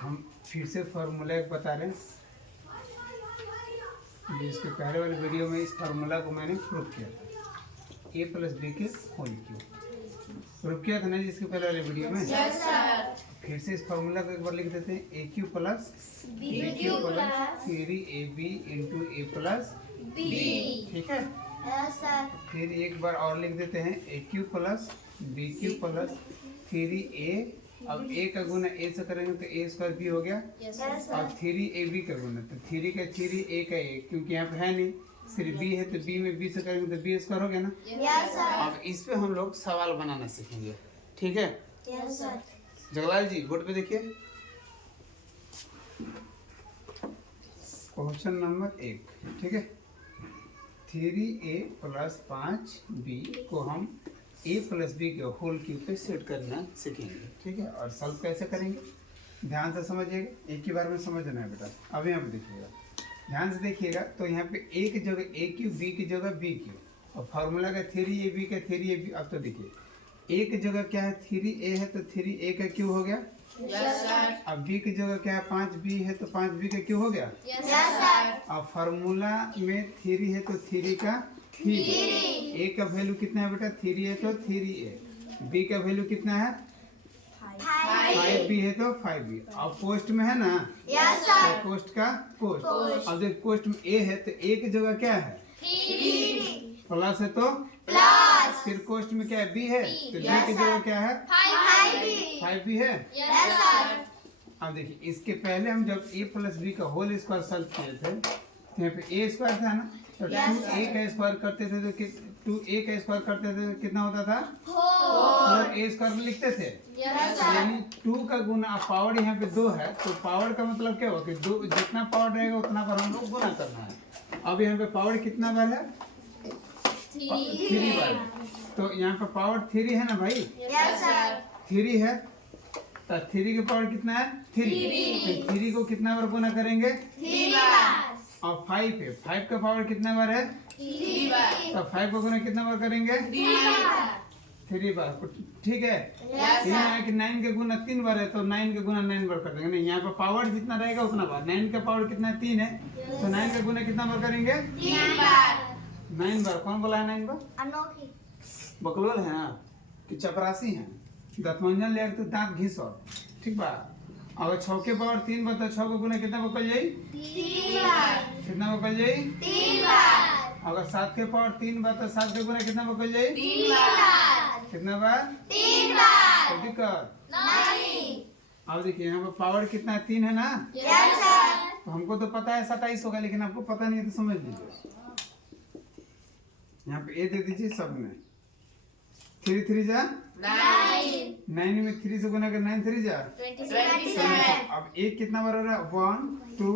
हम फिर से फार्मूला एक बता रहे हैं। इसके पहले वाले वीडियो में इस फार्मूला को मैंने प्रूव किया था, a प्लस बी के होल क्यूब प्रूव किया था ना जिसके पहले वाले वीडियो में। Yes sir. फिर से इस फार्मूला को एक बार लिख देते हैं, a cube plus B b cube plus 3ab into a plus B. ठीक है। Yes sir. फिर एक बार और लिख देते हैं, a cube plus b cube plus 3a। अब a का गुना a से करेंगे तो a स्क्वायर b हो गया। यस और सर। 3ab का गुना तो 3 का 3 a का a, क्योंकि यहाँ पे है नहीं सिर्फ b है तो b में b से करेंगे तो b स्क्वायर हो गया ना। Yes sir. अब इस पे हम लोग सवाल बनाना सीखेंगे, ठीक है। Yes sir. Jaglal ji board पे देखिए, क्वेश्चन नंबर 1, ठीक है। 3a प्लस 5b को हम a प्लस b के होल क्यूब पे सेट करना सीखेंगे, ठीक है। और सॉल्व कैसे करेंगे ध्यान से समझिएगा, एक ही बार में समझना है बेटा। अब यहाँ पे देखिएगा, ध्यान से देखिएगा तो यहाँ पे a की जगह a क्यूब, b की जगह b क्यूब, और फार्मूला का 3ab का 3ab। अब तो देखिए a की जगह क्या है 3a है तो 3a का क्यूब हो गया। Yes sir. अब b की जगह क्या है 5b है तो 5b का क्यूब हो गया। Yes sir. अब फार्मूला में 3 है तो 3 का 3। a का वैल्यू कितना है बेटा 3 है तो 3a। b का वैल्यू कितना है 5b है तो 5b। अब पोस्ट में है ना, यस तो सर। पोस्ट का पोस्ट। अब देख पोस्ट में a है तो a की जगह क्या है प्लस है तो प्लस। फिर कोष्ट में क्या है b है तो b की जगह क्या है 5b है। Yes sir. अब देखिए इसके पहले हम जब a प्लस b का होल स्क्वायर सॉल्व किए थे तो यहाँ पे a स्क्वायर था ना, तो 2a का स्क्वायर करते थे तो 2a का स्क्वायर करते थे तो कितना होता था 4a स्क्वायर में लिखते थे। यस तो यानी 2 का गुना, पावर यहाँ पे 2 है तो पावर का मतलब क्या होगा कि 2 जितना पावर रहेगा उतना पर हम लोग गुना करना है। अब यहाँ पे पावर कितना बार है 3 बार, तो यहाँ पे पावर 3 है ना भाई, यस सर। 3 है तो 3 की पावर कितना है 3। तो 3 को कितना बार गुना करेंगे 3 बार। और 5 है, 5 का पावर कितना बार है 3 बार। तो 5 को गुना कितना बार करेंगे 3 बार, ठीक है। यस यहाँ सर। है कि 9 के गुना 3 बार है तो 9 के गुना 9 बार कर देंगे। नहीं, यहाँ पे पावर जितना रहेगा उतना बार, 9 का पावर कितना 3 है तो 9 का गुना कितना बार करेंगे 3 बार। 9 बार। कौन बोला है 9 बार? अनोखी। बकलोल है ना कि चपरासी है, दंतमंजन ले तो दांत घिस और, ठीक बा। अगर 6 के पावर 3 बार तो 6 को गुना कितना बकल जाई 3 बार। कितना बकल जाई 3 बार। अगर 7 के पावर 3 बार तो 7 के गुना कितना बकल जाई 3 बार। कितना बार 3 बार। तो दिक्कत। नहीं। अब देखिए यहाँ पे पावर कितना है 3 है ना, यस सर। तो हमको तो पता है 27 होगा, लेकिन आपको पता नहीं है तो समझ लीजिए। यहाँ पे ए दे दीजिए सब में, 3 3 जा 9 में 3 से गुना कर 9 3 जा 27। अब एक कितना बार हो रहा है 1 2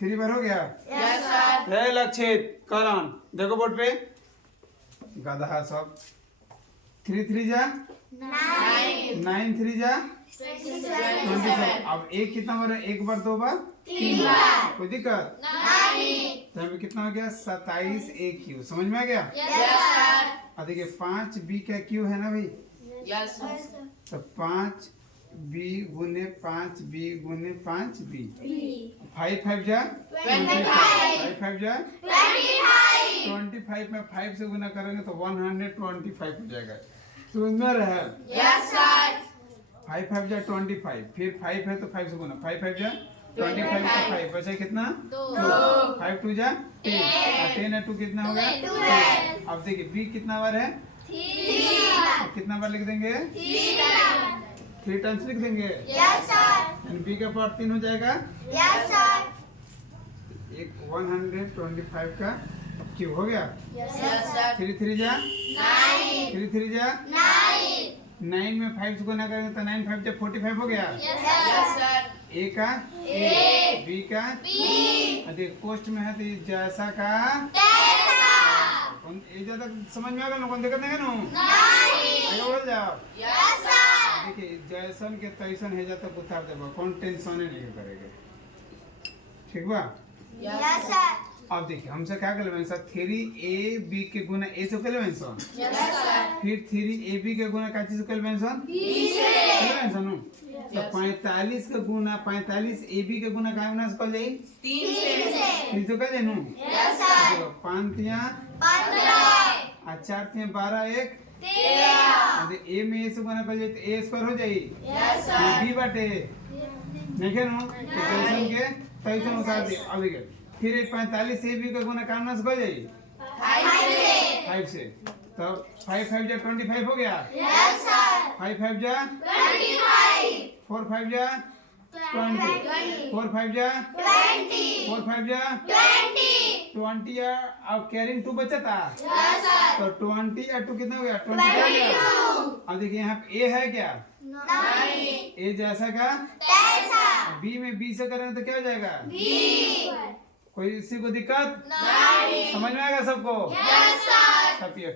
3 बार हो गया। Yes sir. हे लक्षित करण देखो बोर्ड पे, गधा सब 3 3 जा 9 3 जा 27। अब एक कितना बार है, एक बार 2 बार 3 बार। कोई दिक्कत नहीं। तो हमें कितना हो गया 27 a क्यू, समझ में आ गया। Yes sir. अब देखिए 5b का क्यू है ना भाई, यस सर। तो 5b गुने 5b गुने 5b 5 5 जा 5 5 जा 25 में 5 से गुना करेंगे तो 125 हो जाएगा, समझ में आ रहा है। Yes sir. 5 5 जा 25, फिर 5 है तो 5 से गुना 5 5 जा 25 का 5 बचा कितना 2, 5 2 जा 10 और 10 है 2 कितना हो गया 12। अब देखिए b कितना बार है 3 कितना बार लिख देंगे 3 टाइम्स लिख देंगे, यस सर। यानी b का पावर 3 हो जाएगा। Yes sir. एक 125 का क्यूब हो गया। Yes sir. 3 3 जा 9 3 3 जा 9 में 5 से गुना करेंगे तो 9 5 जा 45 हो गया। Yes sir. a का a b का b, देख पोस्ट में है तो ये जैसा का कौन ये ज्यादा समझ में आ गया ना, कौन दिक्कत नहीं है ना, आगे बढ़ जाओ। Yes sir. देखिए जैसन के तैसन है जाता उतार देबो, कौन टेंशन नहीं करेगा, ठीक बा। Yes sir. अब देखिए हमसे क्या कर लेबे सर 3ab के गुना a से कर लेबे सर, यस सर। फिर 3ab के गुना का चीज से कर लेबे सर बी से। कर लेबे सर। तो 45 का गुना 45 AB का गुना का होना कल जाई 3 से। नहीं तो कल जानू यस सर। 5 तिया 15 और 4 तिया 12 1 13 और A में A से गुना कल जाई तो A स्क्वायर हो जाई यस सर। B बाटे नहीं के नो तो कैसे के तैसे उतार दे अभी के फिर 45 AB का गुना करना से कल जाई 5 से तो 5 5 जा 25 हो गया यस सर। 5 5 जा 25 4 5 जा 20 4 5 जा 20 4 5 जा 20 या अब कैरिंग 2 बचा था यस सर। तो 20 या 2 कितना हो गया 20 हो गया 22 अब देखिए यहाँ पे A है क्या 9 A जैसा का पैसा B में B से करेंगे तो क्या हो जाएगा 20 कोई इसी को दिक्कत नहीं। समझ में आएगा सबको यस सर। छपिए